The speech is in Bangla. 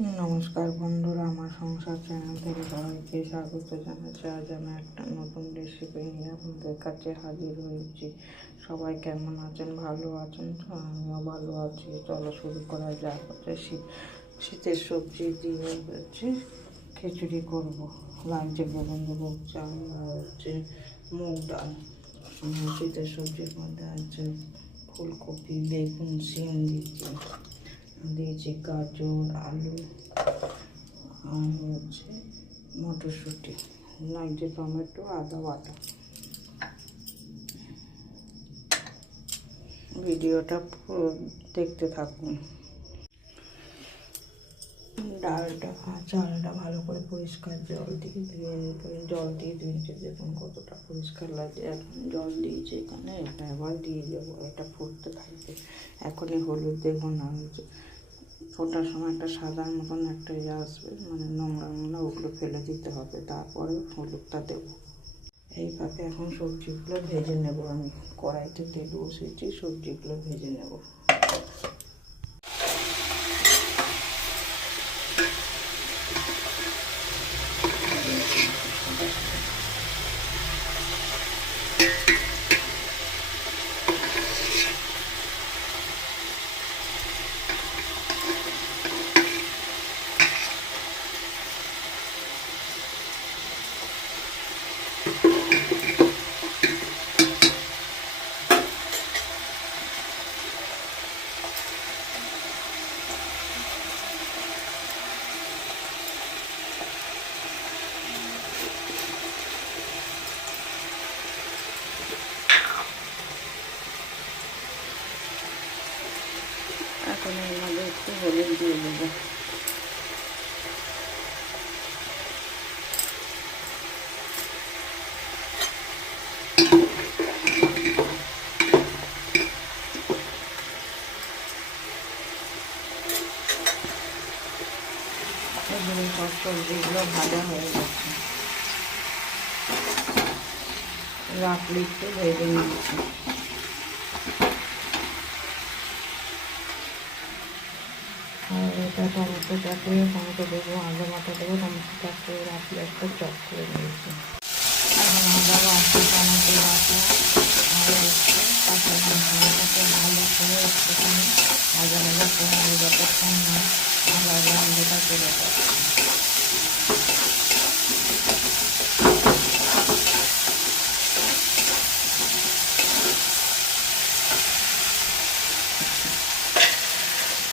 নমস্কার বন্ধুরা, আমার সংসার চ্যানেল থেকে সবাইকে স্বাগত জানাচ্ছি। আজ আমি একটা নতুন রেসিপি নিয়ে আপনাদের কাছে হাজির হয়েছি। সবাই কেমন আছেন? ভালো আছেন তো? আমিও ভালো আছি। চলো শুরু করা যাক। শীতের সবজি দিয়ে খিচুড়ি করবো। লাগছে গোবিন্দভোগ চাল আর মুগ ডাল। শীতের সবজির মধ্যে আছে ফুলকপি, বেগুন, শিম দিয়েছি গাজর, আলু আর মটরশুঁটি, লাগছে টমেটো, আদা বাটা। ভিডিওটা পুরো দেখতে থাকুন। চালটা ভালো করে পরিষ্কার জল দিয়ে ধুয়ে ধুয়েছি। দেখুন কতটা পরিষ্কার লাগে। এখন জল দিয়েছি এখানে, এটা এবার দিয়ে দেবো। এটা ফুটতে থাকবে। এখনই হলুদ দেবো না, ফোটার সময় একটা সাদার মতন একটা আসবে, মানে নোংরা ওগুলো ফেলে দিতে হবে, তারপরে হলুদটা দেবো। এইভাবে এখন সবজিগুলো ভেজে নেব। আমি কড়াইতে তেল বসিয়েছি, সবজিগুলো ভেজে নেব। এখন এর মধ্যে একটু হলুদ দিয়ে দেবো। এগুলো সব সবজিগুলো ভাজা হয়ে গেছে, রাখলি একটু ভেজে নিয়েছি। আর এটা টমেটো দেবো, আলু মাথা দেবো, টমেটো চাটুয়ে রাখলে একটা চপ করে নিয়েছি। এখন আদা বাটা, টমেটো বাটা আর কাঁচা লঙ্কাটাকে ভালো করে একটুখানি ভাজা করে যতক্ষণ না আলাদা আলুটা চলে যাচ্ছে।